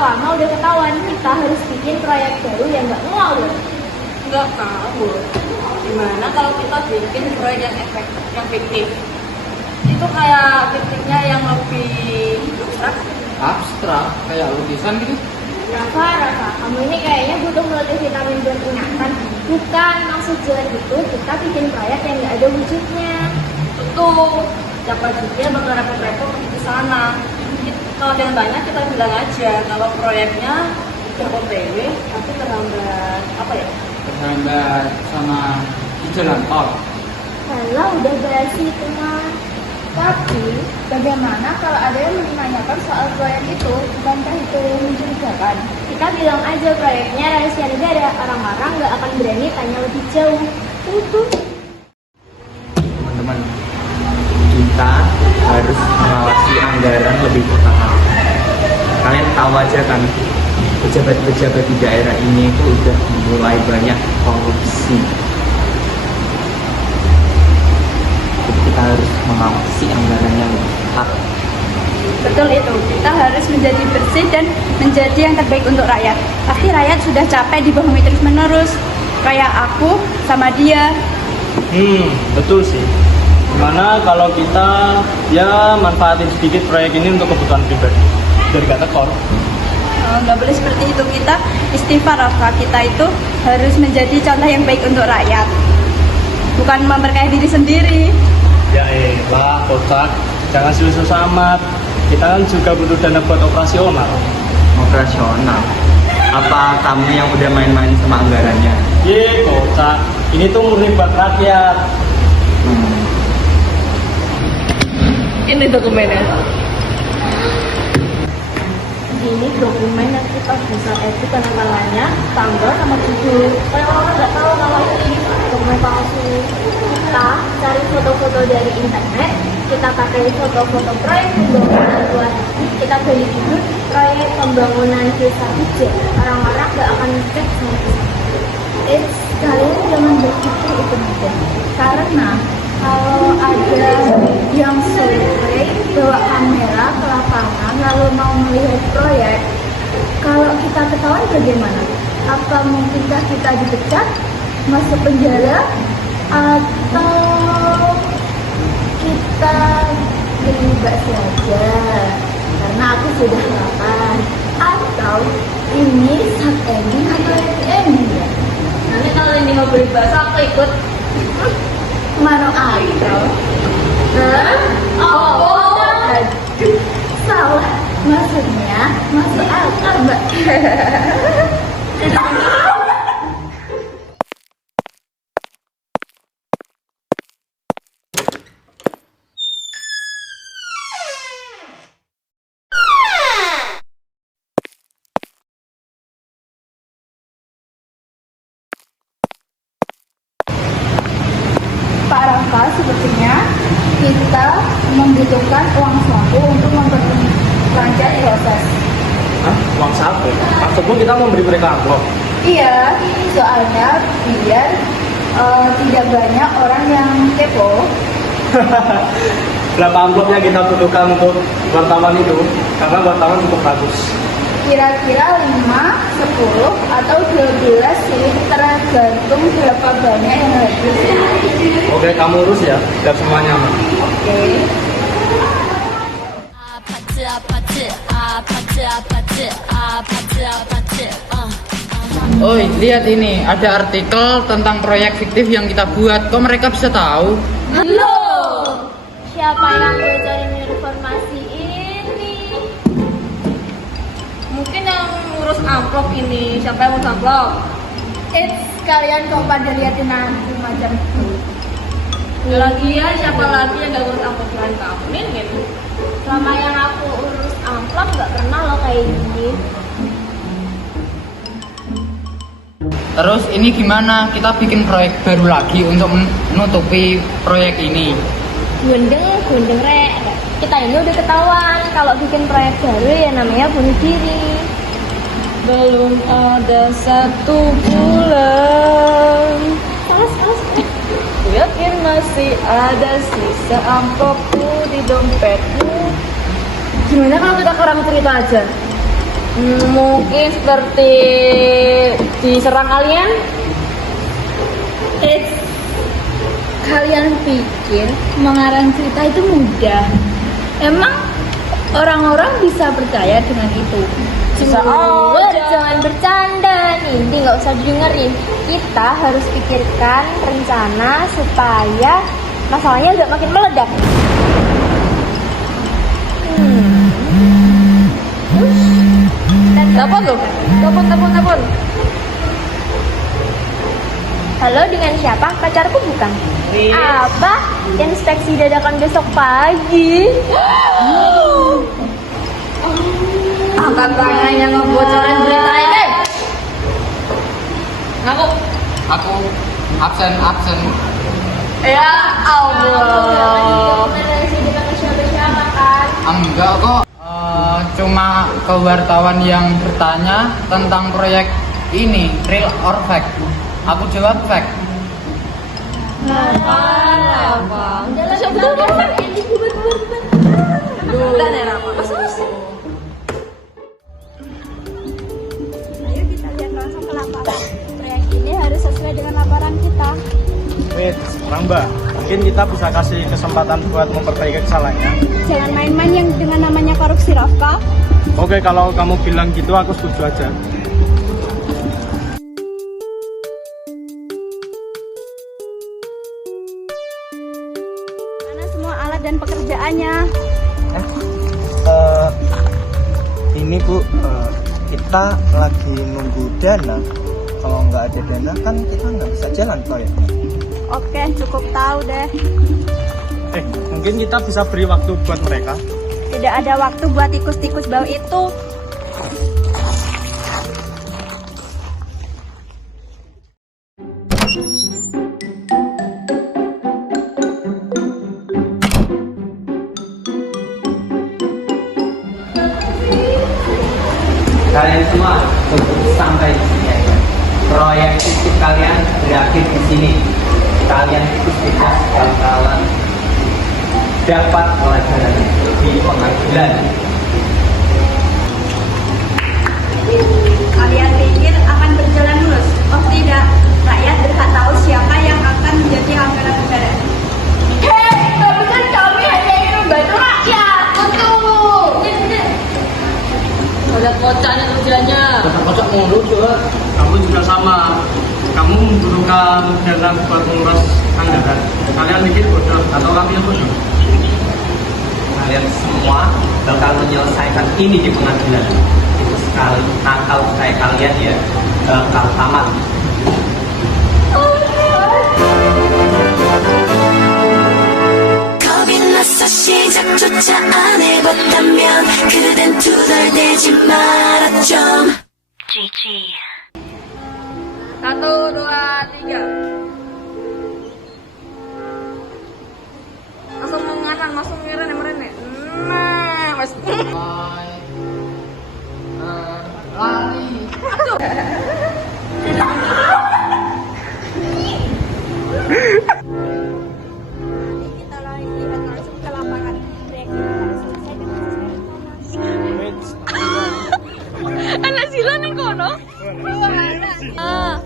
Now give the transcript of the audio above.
lama udah ketahuan kita harus bikin proyek baru yang nggak ngawur. Nggak tahu. Gimana kalau kita bikin proyek yang efektif, yang fiktif? Itu kayak fiktifnya yang lebih Abstrak, kayak lukisan gitu. Rafa, kamu ini kayaknya butuh multivitamin buat ingatan. Bukan, maksud jelek itu kita bikin proyek yang nggak ada wujudnya. Betul. Siapa juga bakal repot-repot ke sana. Kalau yang banyak kita bilang aja kalau proyeknya udah OTW tapi terhambat apa ya? Terhambat sama di jalan tol. Kalau udah bahas itu mah. Tapi, bagaimana kalau ada yang menanyakan soal proyek itu? Bukankah itu mencurigakan? Kita bilang aja proyeknya rahasia negara, orang-orang nggak akan berani tanya lebih jauh. Teman-teman, kita harus mengawasi anggaran lebih ketat. Kalian tahu aja kan, pejabat-pejabat di daerah ini itu udah mulai banyak korupsi. Jadi kita harus mengawasi anggaran yang ketat. Betul itu, kita harus menjadi bersih dan menjadi yang terbaik untuk rakyat. Pasti rakyat sudah capek dibohongi terus-menerus. Kayak aku sama dia. Betul sih. Gimana kalau kita manfaatin sedikit proyek ini untuk kebutuhan pribadi biar gak tekor. Nggak boleh seperti itu, kita istighfar, Rafa. Kita itu harus menjadi contoh yang baik untuk rakyat, bukan memperkaya diri sendiri. Ya elah, kocak. Jangan susah amat. Kita kan juga butuh dana buat operasional. Operasional. Apa kamu yang udah main-main sama anggarannya? Kocak. Ini tuh murni buat rakyat. Ini dokumennya. Ini dokumen yang kita bisa edit tanda-tandanya, tanggal sama judul. Kalau orang nggak tahu kalau ini dokumen palsu, kita cari foto-foto dari internet, kita pakai foto-foto proyek pembangunan luar negeri, kita beri judul proyek pembangunan desa hijau. Orang-orang nggak akan cek sama kita. Kalian jangan berpikir itu mudah, karena kalau ada yang survei bawa kamera ke lapangan lalu mau melihat proyek, kalau kita ketahuan bagaimana? Apa mungkinkah kita dipecat, masuk penjara, atau kita bebas saja karena aku sudah lapar, atau ini sub ending atau happy ending ya? Nanti kalau ini mau beli bakso aku ikut. Mano ayo. Aduh, salah. Maksudnya masuk akal, Mbak. Pak Rangka, sepertinya kita membutuhkan uang saku untuk memperlancar proses. Hah? Uang saku? Maksudmu kita memberi mereka amplop? Iya, soalnya biar tidak banyak orang yang kepo. Berapa amplopnya kita butuhkan untuk wartawan itu? Karena wartawan cukup bagus. Kira-kira 5, 10, atau 12 sih, tergantung berapa banyak yang habis. Oke, kamu urus ya, biar semuanya aman. Oke. Oi, lihat ini, ada artikel tentang proyek fiktif yang kita buat. Kok mereka bisa tahu? Loh, siapa yang bocorin informasi ini? Mungkin yang ngurus amplop ini. Siapa yang ngurus amplop? Kalian kok pada liatin nanti macam itu. Lagian siapa lagi yang gak ngurus amplop selain kamu? Nih gitu. Selama yang aku urus amplop nggak pernah loh kayak gini. Terus ini gimana? Kita bikin proyek baru lagi untuk menutupi proyek ini. Gundeng rek. Kita ini udah ketahuan kalau bikin proyek baru ya namanya bunuh diri. Belum ada 1 bulan. Salah. Ku yakin masih ada sisa amplopku di dompetmu. Gimana kalau kita ke orang cerita aja? Mungkin seperti diserang alien. Kalian pikir mengarang cerita itu mudah? Emang orang-orang bisa percaya dengan itu? Jangan bercanda nih, ini nggak usah didengerin. Kita harus pikirkan rencana supaya masalahnya nggak makin meledak. Telepon tuh, telepon. Halo, dengan siapa? Pacarku bukan? Apa? Inspeksi dadakan besok pagi. Angkat tangannya ngebocorin berita ini. Ngaku. Aku absen. Ya Allah. Enggak kok. Cuma ke wartawan yang bertanya tentang proyek ini, real or fact. Aku jawab fact. Ayo kita lihat langsung ke lapangan. Proyek ini harus sesuai dengan laporan kita. Wait, Ramba, mungkin kita bisa kasih kesempatan buat memperbaiki kesalahannya. Jangan main-main yang dengan namanya korupsi, Rafka. Oke, kalau kamu bilang gitu aku setuju aja. Mana semua alat dan pekerjaannya? Ini Bu, kita lagi nunggu dana. Kalau nggak ada dana kan kita nggak bisa jalan proyeknya. Oke, cukup tahu deh. Mungkin kita bisa beri waktu buat mereka. Tidak ada waktu buat tikus-tikus bau itu. Kalian semua untuk sampai di sini aja. Proyek fisik kalian berakhir di sini. Kalian itu tidak bakalan dapat pelajaran di pengadilan. Kalian pikir akan berjalan mulus? Oh tidak, rakyat berhak tahu siapa yang akan menjadi anggota negara. Hei, tapi kan kami hanya ingin membantu rakyat. Betul. Ada kocaknya kerjanya. Kocak mulu coba. Kamu juga sama. Kamu membutuhkan dana buat menguras anggaran. Kalian mikir bodoh atau kami yang bodoh? Kalian semua bakal menyelesaikan ini di pengadilan. Itu sekali nakal kayak kalian ya bakal tamat. 겁이 나서 시작조차 안 해봤다면 그댄 투덜대지 마라 좀. GG. 1, 2, 3. Langsung menganan, langsung ngiren merene. Nah, mas. Lari. Kita lihat langsung ke lapangan. Proyek ini harus selesai dengan sesuai rencana. Wait, Anak sila ning kono. Sini. Ah.